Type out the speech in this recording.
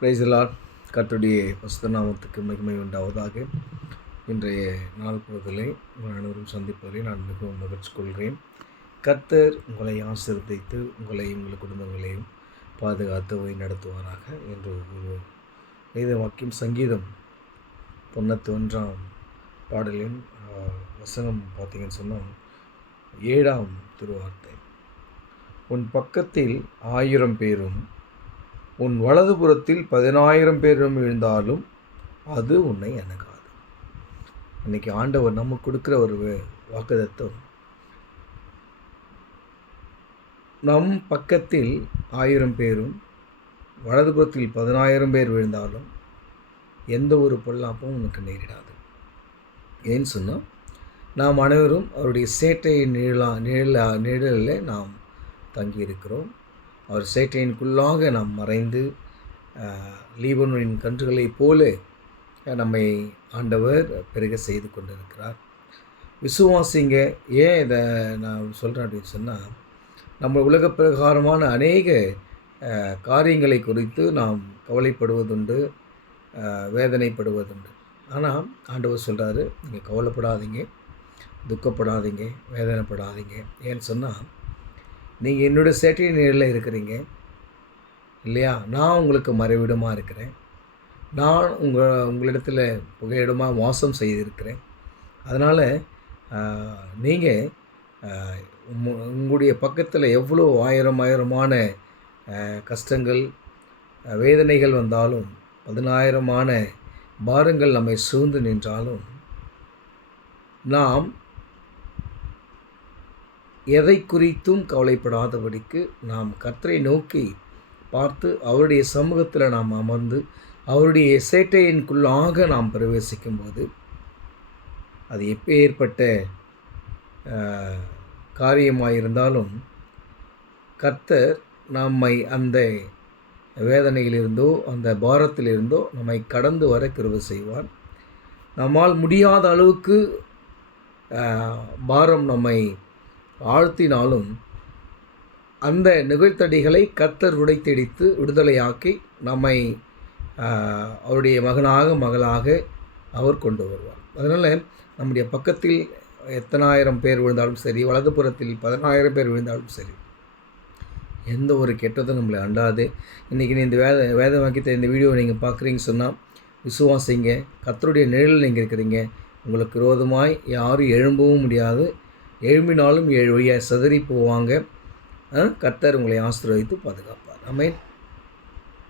Praise the Lord. கர்த்தருடைய பரிசுத்த நாமத்துக்கு மகிமை உண்டாவதாக. இன்றைய நாள் பொழுதிலே உங்கள் அனைவரும் சந்திப்பதிலே நான் மிகவும் மகிழ்ச்சி கொள்கிறேன். கர்த்தர் உங்களை ஆசீர்வதித்து உங்கள் குடும்பங்களையும் பாதுகாத்து வழி நடத்துவாராக என்று ஒரு வேத வாக்கியம் சங்கீதம் 91 பாடலின் வசனம் பார்த்தீங்கன்னு சொன்னால் 7ஆம் திருவார்த்தை. உன் பக்கத்தில் 1000 பேரும் உன் வலதுபுறத்தில் 10,000 பேரும் விழுந்தாலும் அது உன்னை அணுகாது. இன்றைக்கி ஆண்டவர் நமக்கு கொடுக்குற ஒரு வாக்குத்தத்தம், நம் பக்கத்தில் 1000 பேரும் வலதுபுறத்தில் 10,000 பேர் விழுந்தாலும் எந்த ஒரு பொல்லாப்பும் உனக்கு நேரிடாது. ஏன்னு சொன்னால், நாம் அனைவரும் அவருடைய சேட்டையின் நிழலில் நாம் தங்கியிருக்கிறோம். அவர் சேட்டையின்குள்ளாக நாம் மறைந்து லீபனோனின் கன்றுகளைப் போல நம்மை ஆண்டவர் பெருக செய்து கொண்டிருக்கிறார். விசுவாசிங்க. ஏன் இதை நான் சொல்கிறேன் அப்படின்னு சொன்னால், நம்ம உலக பிரகாரமான அநேக காரியங்களை குறித்து நாம் கவலைப்படுவதுண்டு, வேதனைப்படுவதுண்டு. ஆனால் ஆண்டவர் சொல்கிறாரு, நீங்கள் கவலைப்படாதீங்க, துக்கப்படாதீங்க, வேதனைப்படாதீங்க. ஏன்னு சொன்னால், நீங்கள் என்னோடய சேட்டையின் நிழலில் இருக்கிறீங்க இல்லையா? நான் உங்களுக்கு மறைவிடமாக இருக்கிறேன். நான் உங்களிடத்தில் புகையிடமாக வாசம் செய்திருக்கிறேன். அதனால் நீங்கள் உங்களுடைய பக்கத்தில் எவ்வளோ ஆயிரமான கஷ்டங்கள் வேதனைகள் வந்தாலும், 10,000 பாரங்கள் நம்மை சூழ்ந்து நின்றாலும், நாம் எதை குறித்தும் கவலைப்படாதபடிக்கு நாம் கர்த்தரை நோக்கி பார்த்து அவருடைய சமூகத்தில் நாம் அமர்ந்து அவருடைய சேட்டையின்குள்ளாக நாம் பிரவேசிக்கும்போது, அது எப்பேற்பட்ட காரியமாயிருந்தாலும் கர்த்தர் நம்மை அந்த வேதனையிலிருந்தோ அந்த பாரத்திலிருந்தோ நம்மை கடந்து வர கிருபை செய்வார். நம்மால் முடியாத அளவுக்கு பாரம் நம்மை ஆழ்த்தினாலும் அந்த நிகழ்த்தடிகளை கர்த்தர் உடைத்தெடித்து விடுதலையாக்கி நம்மை அவருடைய மகளாக அவர் கொண்டு வருவார். அதனால் நம்முடைய பக்கத்தில் எத்தனாயிரம் பேர் விழுந்தாலும் சரி, வலதுபுறத்தில் 10,000 பேர் விழுந்தாலும் சரி, எந்த ஒரு கெட்டதும் நம்மளை அண்டாது. இன்றைக்கி இந்த வேத வாக்கியத்தை இந்த வீடியோவை நீங்கள் பார்க்குறீங்கன்னு சொன்னால் விசுவாசிங்க. கர்த்தருடைய நிழலில் நீங்கள் இருக்கிறீங்க. உங்களுக்கு விரோதமாய் யாரும் எழும்பவும் முடியாது. எழும்பினாலும் 7 வழியாக சிதறி போவாங்க. கர்த்தர் உங்களை ஆசீர்வதித்து பாதுகாப்பார். ஆமென்.